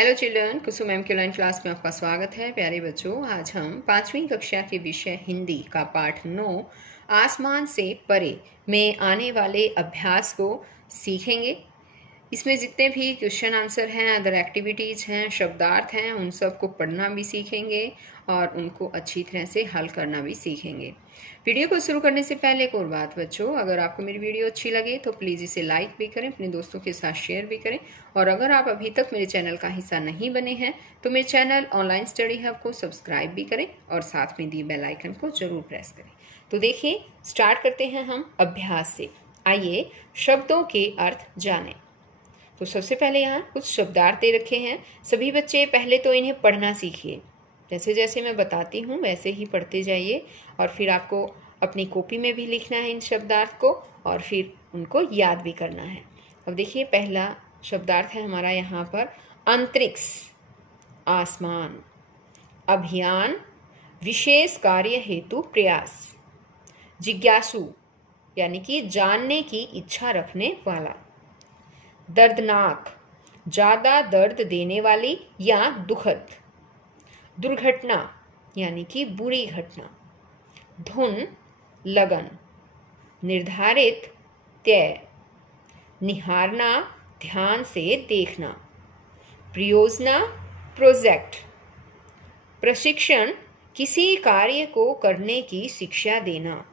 Hello children, कुसुम ma'am के online class में आपका स्वागत है। प्यारे बच्चों, आज हम 5वीं कक्षा के विषय हिंदी का पाठ 9 आसमान से परे में आने वाले अभ्यास को सीखेंगे। इसमें जितने भी क्वेश्चन आंसर हैं, अदर एक्टिविटीज़ हैं, शब्दार्थ हैं, उन सब को पढ़ना भी सीखेंगे और उनको अच्छी तरह से हल करना भी सीखेंगे। वीडियो को शुरू करने से पहले एक और बात बच्चों, अगर आपको मेरी वीडियो अच्छी लगे तो प्लीज़ इसे लाइक भी करें, अपने दोस्तों के साथ शेयर भी करें। और अगर आप अभी तक मेरे चैनल का हिस्सा नहीं बने हैं तो मेरे चैनल ऑनलाइन स्टडी हब को सब्सक्राइब भी करें और साथ में दिए बेल आइकन को जरूर प्रेस करें। तो देखिए, स्टार्ट करते हैं हम अभ्यास से। आइए शब्दों के अर्थ जानें। तो सबसे पहले यहाँ कुछ शब्दार्थ दे रखे हैं। सभी बच्चे पहले तो इन्हें पढ़ना सीखिए। जैसे जैसे मैं बताती हूँ वैसे ही पढ़ते जाइए और फिर आपको अपनी कॉपी में भी लिखना है इन शब्दार्थ को और फिर उनको याद भी करना है। अब देखिए, पहला शब्दार्थ है हमारा यहाँ पर अंतरिक्ष, आसमान। अभियान, विशेष कार्य हेतु प्रयास। जिज्ञासु यानी कि जानने की इच्छा रखने वाला। दर्दनाक, ज्यादा दर्द देने वाली या दुखद। दुर्घटना यानी कि बुरी घटना। धुन, लगन। निर्धारित, तय। निहारना, ध्यान से देखना। परियोजना, प्रोजेक्ट। प्रशिक्षण, किसी कार्य को करने की शिक्षा देना।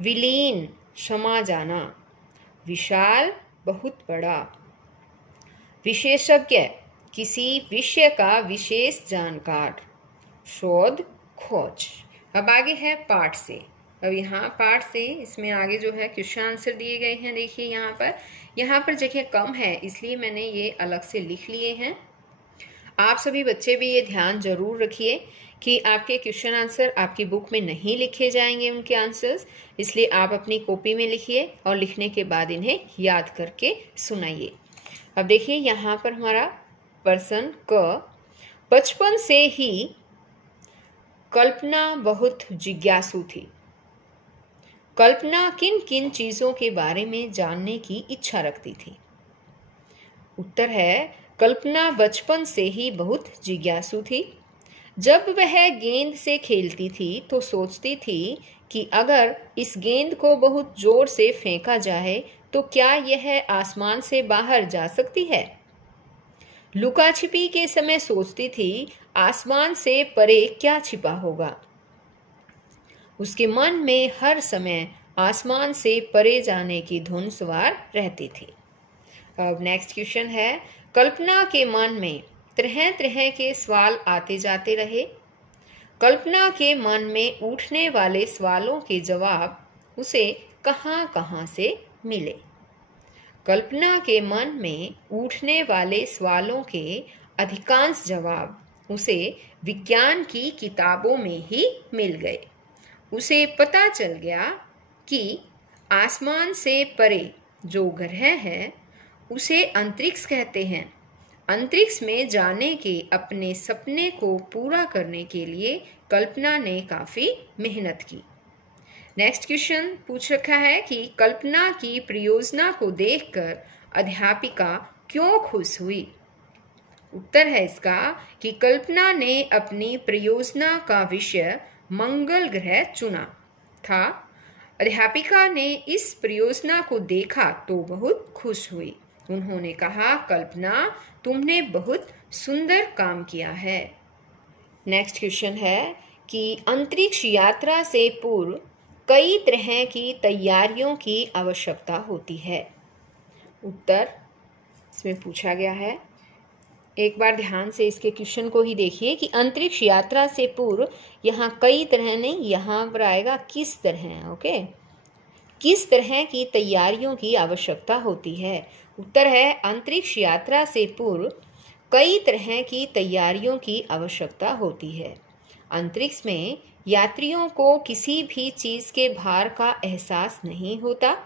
विलीन, समा जाना। विशाल, बहुत बड़ा। विशेषज्ञ, किसी विषय का विशेष जानकार। शोध, खोज। अब आगे है पाठ से। अब यहाँ पाठ से इसमें आगे जो है क्वेश्चन आंसर दिए गए हैं। देखिए यहाँ पर जगह कम है इसलिए मैंने ये अलग से लिख लिए हैं। आप सभी बच्चे भी ये ध्यान जरूर रखिए कि आपके क्वेश्चन आंसर आपकी बुक में नहीं लिखे जाएंगे उनके आंसर्स, इसलिए आप अपनी कॉपी में लिखिए और लिखने के बाद इन्हें याद करके सुनाइए। अब देखिए यहाँ पर हमारा पर्सन क, बचपन से ही कल्पना बहुत जिज्ञासु थी। कल्पना किन किन चीजों के बारे में जानने की इच्छा रखती थी? उत्तर है, कल्पना बचपन से ही बहुत जिज्ञासु थी। जब वह गेंद से खेलती थी तो सोचती थी कि अगर इस गेंद को बहुत जोर से फेंका जाए तो क्या यह आसमान से बाहर जा सकती है? लुका छिपी के समय सोचती थी आसमान से परे क्या छिपा होगा। उसके मन में हर समय आसमान से परे जाने की धुन सवार रहती थी। अब नेक्स्ट क्वेश्चन है, कल्पना के मन में तरह तरह के सवाल आते जाते रहे। कल्पना के मन में उठने वाले सवालों के जवाब उसे कहां कहां से मिले? कल्पना के मन में उठने वाले सवालों के अधिकांश जवाब उसे विज्ञान की किताबों में ही मिल गए। उसे पता चल गया कि आसमान से परे जो ग्रह है उसे अंतरिक्ष कहते हैं। अंतरिक्ष में जाने के अपने सपने को पूरा करने के लिए कल्पना ने काफी मेहनत की। नेक्स्ट क्वेश्चन पूछ रखा है कि कल्पना की परियोजना को देखकर अध्यापिका क्यों खुश हुई? उत्तर है इसका कि कल्पना ने अपनी परियोजना का विषय मंगल ग्रह चुना था। अध्यापिका ने इस परियोजना को देखा तो बहुत खुश हुई। उन्होंने कहा, कल्पना तुमने बहुत सुंदर काम किया है। नेक्स्ट क्वेश्चन है कि अंतरिक्ष यात्रा से पूर्व कई तरह की तैयारियों की आवश्यकता होती है। उत्तर इसमें पूछा गया है। एक बार ध्यान से इसके क्वेश्चन को ही देखिए कि अंतरिक्ष यात्रा से पूर्व, यहाँ कई तरह नहीं, यहाँ पर आएगा किस तरह। ओके, किस तरह की तैयारियों की आवश्यकता होती है? उत्तर है, अंतरिक्ष यात्रा से पूर्व कई तरह की तैयारियों की आवश्यकता होती है। अंतरिक्ष में यात्रियों को किसी भी चीज के भार का एहसास नहीं होता।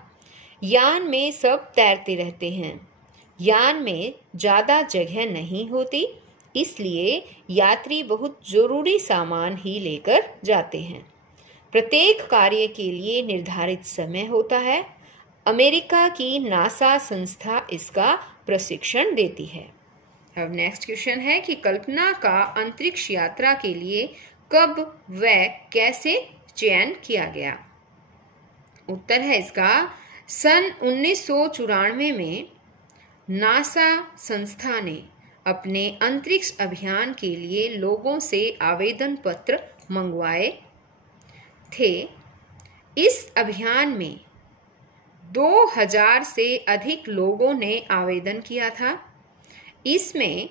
यान में सब तैरते रहते हैं। यान में ज्यादा जगह नहीं होती, इसलिए यात्री बहुत जरूरी सामान ही लेकर जाते हैं। प्रत्येक कार्य के लिए निर्धारित समय होता है। अमेरिका की नासा संस्था इसका प्रशिक्षण देती है। अब नेक्स्ट क्वेश्चन है कि कल्पना का अंतरिक्ष यात्रा के लिए कब व कैसे चयन किया गया। उत्तर है इसका सन 1994 में नासा संस्था ने अपने अंतरिक्ष अभियान के लिए लोगों से आवेदन पत्र मंगवाए थे। इस अभियान में 2000 से अधिक लोगों ने आवेदन किया था। इसमें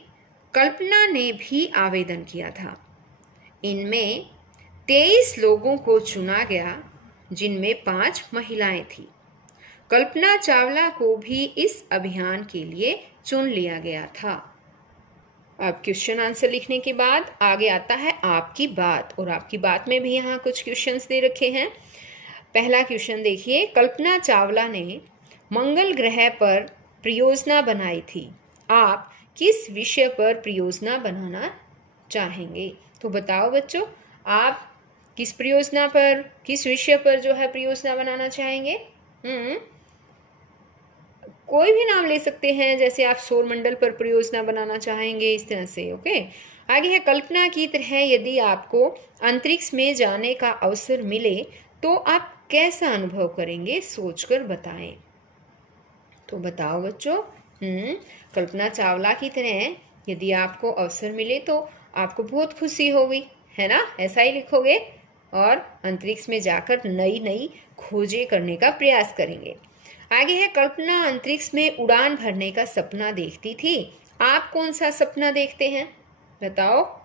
कल्पना ने भी आवेदन किया था। इनमें 23 लोगों को चुना गया, जिनमें 5 महिलाएं थीं। कल्पना चावला को भी इस अभियान के लिए चुन लिया गया था। अब क्वेश्चन आंसर लिखने के बाद आगे आता है आपकी बात, और आपकी बात में भी यहाँ कुछ क्वेश्चंस दे रखे हैं। पहला क्वेश्चन देखिए, कल्पना चावला ने मंगल ग्रह पर परियोजना बनाई थी। आप किस विषय पर परियोजना बनाना चाहेंगे? तो बताओ बच्चों, आप किस परियोजना पर, किस विषय पर जो है परियोजना बनाना चाहेंगे? कोई भी नाम ले सकते हैं, जैसे आप सौर मंडल पर परियोजना बनाना चाहेंगे, इस तरह से। ओके, आगे है कल्पना की तरह यदि आपको अंतरिक्ष में जाने का अवसर मिले तो आप कैसा अनुभव करेंगे, सोचकर बताएं। तो बताओ बच्चों, कल्पना चावला की तरह यदि आपको अवसर मिले तो आपको बहुत खुशी होगी, है ना? ऐसा ही लिखोगे और अंतरिक्ष में जाकर नई नई खोजें करने का प्रयास करेंगे। आगे है कल्पना अंतरिक्ष में उड़ान भरने का सपना देखती थी। आप कौन सा सपना देखते हैं, बताओ?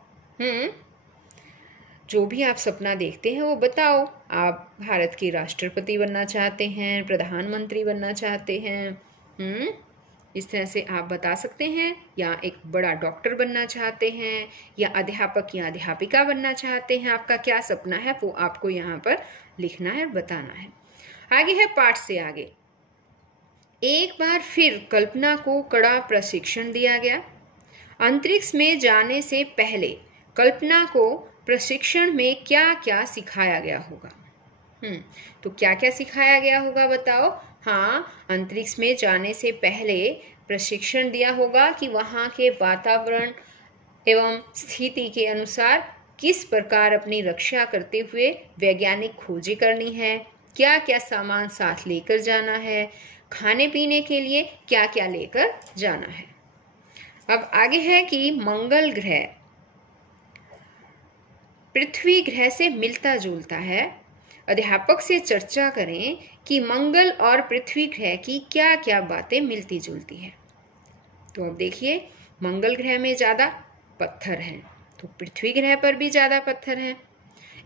जो भी आप सपना देखते हैं वो बताओ। आप भारत के राष्ट्रपति बनना चाहते हैं, प्रधानमंत्री बनना चाहते हैं, इस तरह से आप बता सकते हैं, या एक बड़ा डॉक्टर बनना चाहते हैं, या अध्यापक या अध्यापिका बनना चाहते हैं। आपका क्या सपना है वो आपको यहाँ पर लिखना है, बताना है। आगे है पाठ से आगे, एक बार फिर कल्पना को कड़ा प्रशिक्षण दिया गया। अंतरिक्ष में जाने से पहले कल्पना को प्रशिक्षण में क्या क्या सिखाया गया होगा? तो क्या क्या सिखाया गया होगा बताओ? हाँ, अंतरिक्ष में जाने से पहले प्रशिक्षण दिया होगा कि वहाँ के वातावरण एवं स्थिति के अनुसार किस प्रकार अपनी रक्षा करते हुए वैज्ञानिक खोजें करनी है, क्या क्या सामान साथ लेकर जाना है, खाने पीने के लिए क्या क्या लेकर जाना है। अब आगे है कि मंगल ग्रह पृथ्वी ग्रह से मिलता जुलता है। अध्यापक से चर्चा करें कि मंगल और पृथ्वी ग्रह की क्या क्या बातें मिलती जुलती है। तो अब देखिए, मंगल ग्रह में ज्यादा पत्थर हैं, तो पृथ्वी ग्रह पर भी ज्यादा पत्थर हैं।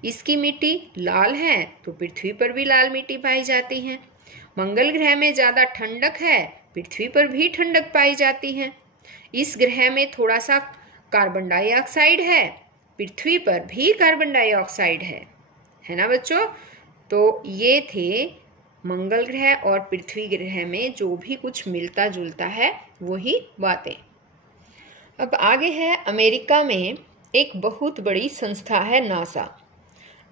इसकी मिट्टी लाल है, तो पृथ्वी पर भी लाल मिट्टी पाई जाती है। मंगल ग्रह में ज्यादा ठंडक है, पृथ्वी पर भी ठंडक पाई जाती है। इस ग्रह में थोड़ा सा कार्बन डाइऑक्साइड है, पृथ्वी पर भी कार्बन डाइऑक्साइड है ना बच्चों? तो ये थे मंगल ग्रह और पृथ्वी ग्रह में जो भी कुछ मिलता जुलता है वही बातें। अब आगे है, अमेरिका में एक बहुत बड़ी संस्था है नासा।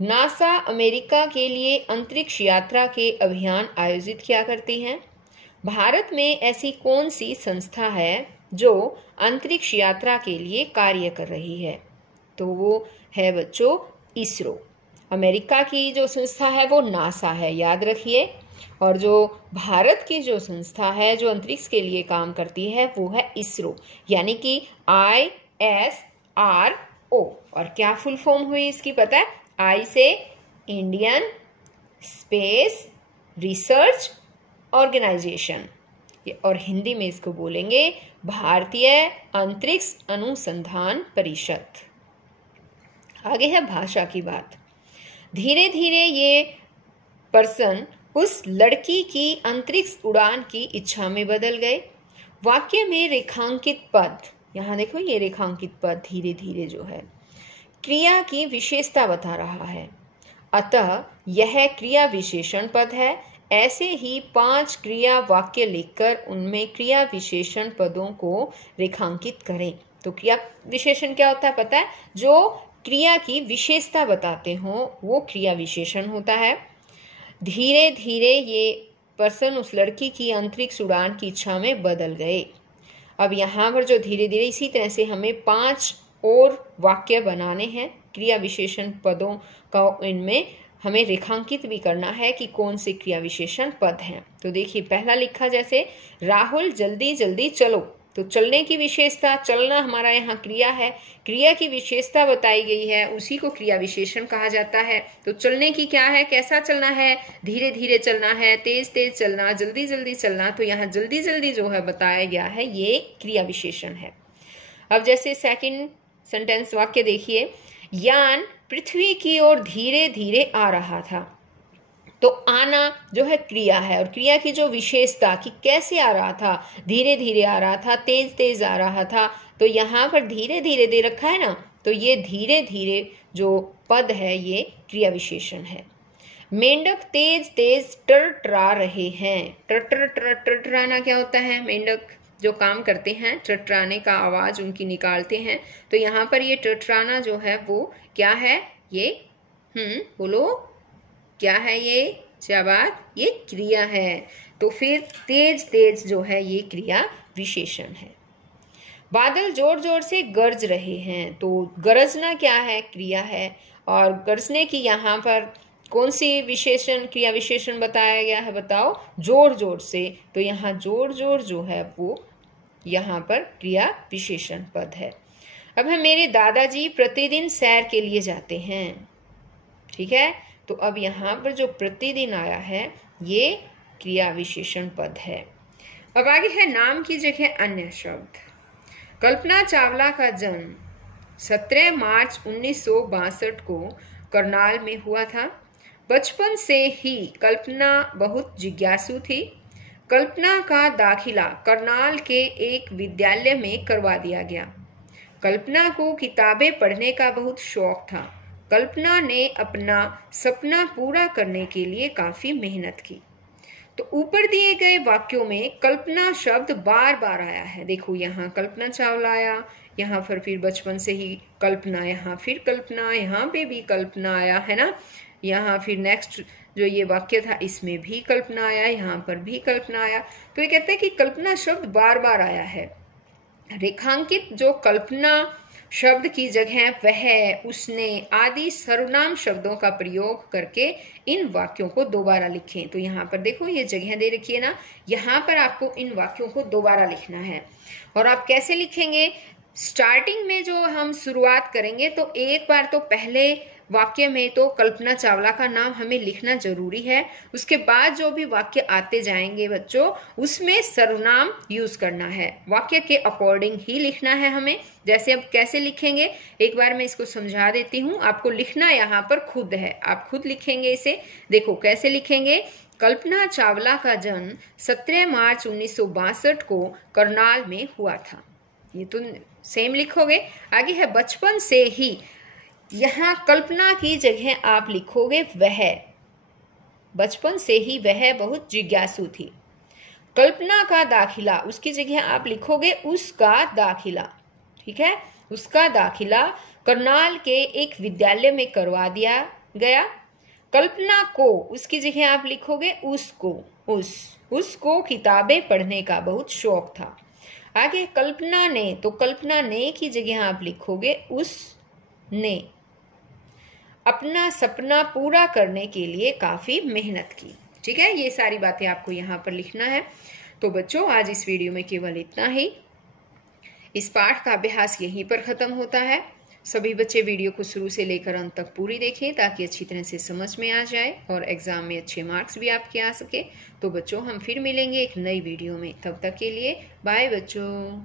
नासा अमेरिका के लिए अंतरिक्ष यात्रा के अभियान आयोजित किया करती है। भारत में ऐसी कौन सी संस्था है जो अंतरिक्ष यात्रा के लिए कार्य कर रही है? तो वो है बच्चों इसरो। अमेरिका की जो संस्था है वो नासा है, याद रखिए। और जो भारत की जो संस्था है जो अंतरिक्ष के लिए काम करती है वो है इसरो, यानी कि ISRO। और क्या फुल फॉर्म हुई इसकी पता है? आई से इंडियन स्पेस रिसर्च ऑर्गेनाइजेशन, और हिंदी में इसको बोलेंगे भारतीय अंतरिक्ष अनुसंधान परिषद। आगे है भाषा की बात। धीरे धीरे ये पर्सन उस लड़की की अंतरिक्ष उड़ान की इच्छा में बदल गए। वाक्य में रेखांकित पद, यहाँ देखो ये रेखांकित पद धीरे धीरे जो है क्रिया की विशेषता बता रहा है, अतः यह क्रिया विशेषण पद है। ऐसे ही 5 क्रिया वाक्य लिखकर उनमें क्रिया विशेषण पदों को रेखांकित करें। तो क्रिया विशेषण क्या होता है पता है? जो क्रिया की विशेषता बताते हो वो क्रिया विशेषण होता है। धीरे धीरे ये पर्सन उस लड़की की अंतरिक्ष उड़ान की इच्छा में बदल गए। अब यहाँ पर जो धीरे धीरे इसी तरह से हमें 5 और वाक्य बनाने हैं क्रिया विशेषण पदों का, इनमें हमें रेखांकित भी करना है कि कौन से क्रिया विशेषण पद हैं। तो देखिए पहला लिखा जैसे राहुल जल्दी जल्दी चलो, तो चलने की विशेषता, चलना हमारा यहाँ क्रिया है, क्रिया की विशेषता बताई गई है, उसी को क्रिया विशेषण कहा जाता है। तो चलने की क्या है, कैसा चलना है, धीरे धीरे चलना है, तेज तेज चलना, जल्दी जल्दी चलना। तो यहाँ जल्दी जल्दी जो है बताया गया है, ये क्रिया विशेषण है। अब जैसे सेकंड सेंटेंस वाक्य देखिए, यान पृथ्वी की ओर धीरे धीरे आ रहा था। तो आना जो है क्रिया है, और क्रिया की जो विशेषता कि कैसे आ रहा था, धीरे धीरे आ रहा था, तेज तेज आ रहा था, तो यहाँ पर धीरे धीरे दे रखा है ना, तो ये धीरे धीरे जो पद है ये क्रिया विशेषण है। मेंढक तेज तेज टरटरा रहे हैं। टरटराना क्या होता है, मेंढक जो काम करते हैं टरटराने का आवाज उनकी निकालते हैं, तो यहाँ पर ये टरटराना जो है वो क्या है, ये बोलो क्या है, ये जवाब, ये क्रिया है। तो फिर तेज तेज जो है ये क्रिया विशेषण है। बादल जोर जोर से गरज रहे हैं, तो गरजना क्या है, क्रिया है, और गरजने की यहाँ पर कौन सी विशेषण, क्रिया विशेषण बताया गया है, बताओ, जोर जोर से। तो यहाँ जोर जोर जो है वो यहाँ पर क्रिया विशेषण पद है। अब है मेरे दादाजी प्रतिदिन सैर के लिए जाते हैं, ठीक है। तो अब यहाँ पर जो प्रतिदिन आया है ये क्रिया विशेषण पद है। अब आगे है नाम की जगह अन्य शब्द। कल्पना चावला का जन्म 17 मार्च 1962 को करनाल में हुआ था। बचपन से ही कल्पना बहुत जिज्ञासु थी। कल्पना का दाखिला करनाल के एक विद्यालय में करवा दिया गया। कल्पना को किताबें पढ़ने का बहुत शौक था। कल्पना ने अपना सपना पूरा करने के लिए काफी मेहनत की। तो ऊपर दिए गए वाक्यों में कल्पना शब्द बार बार आया है। देखो यहाँ कल्पना चावला आया, यहाँ पर फिर बचपन से ही कल्पना, यहाँ फिर कल्पना, यहाँ पे भी कल्पना आया है ना। यहाँ फिर नेक्स्ट जो ये वाक्य था इसमें भी कल्पना आया, यहाँ पर भी कल्पना आया। तो ये कहते हैं कि कल्पना शब्द बार बार आया है। रेखांकित जो कल्पना शब्द की जगह वह, उसने आदि सर्वनाम शब्दों का प्रयोग करके इन वाक्यों को दोबारा लिखें। तो यहाँ पर देखो ये जगह दे रखी है ना, यहाँ पर आपको इन वाक्यों को दोबारा लिखना है। और आप कैसे लिखेंगे, स्टार्टिंग में जो हम शुरुआत करेंगे तो एक बार तो पहले वाक्य में तो कल्पना चावला का नाम हमें लिखना जरूरी है। उसके बाद जो भी वाक्य आते जाएंगे बच्चों, उसमें सर्वनाम यूज करना है, वाक्य के अकॉर्डिंग ही लिखना है हमें। जैसे अब कैसे लिखेंगे, एक बार मैं इसको समझा देती हूँ, आपको लिखना यहाँ पर खुद है, आप खुद लिखेंगे इसे। देखो कैसे लिखेंगे, कल्पना चावला का जन्म 17 मार्च 1962 को करनाल में हुआ था। ये तो सेम लिखोगे। आगे है बचपन से ही, यहाँ कल्पना की जगह आप लिखोगे वह, बचपन से ही वह बहुत जिज्ञासु थी। कल्पना का दाखिला, उसकी जगह आप लिखोगे उसका दाखिला, ठीक है, उसका दाखिला करनाल के एक विद्यालय में करवा दिया गया। कल्पना को, उसकी जगह आप लिखोगे उसको, उसको किताबें पढ़ने का बहुत शौक था। आगे कल्पना ने, तो कल्पना ने की जगह आप लिखोगे उसने अपना सपना पूरा करने के लिए काफी मेहनत की। ठीक है, ये सारी बातें आपको यहाँ पर लिखना है। तो बच्चों आज इस वीडियो में केवल इतना ही। इस पाठ का अभ्यास यहीं पर खत्म होता है। सभी बच्चे वीडियो को शुरू से लेकर अंत तक पूरी देखें ताकि अच्छी तरह से समझ में आ जाए और एग्जाम में अच्छे मार्क्स भी आपके आ सके। तो बच्चों हम फिर मिलेंगे एक नई वीडियो में, तब तक के लिए बाय बच्चों।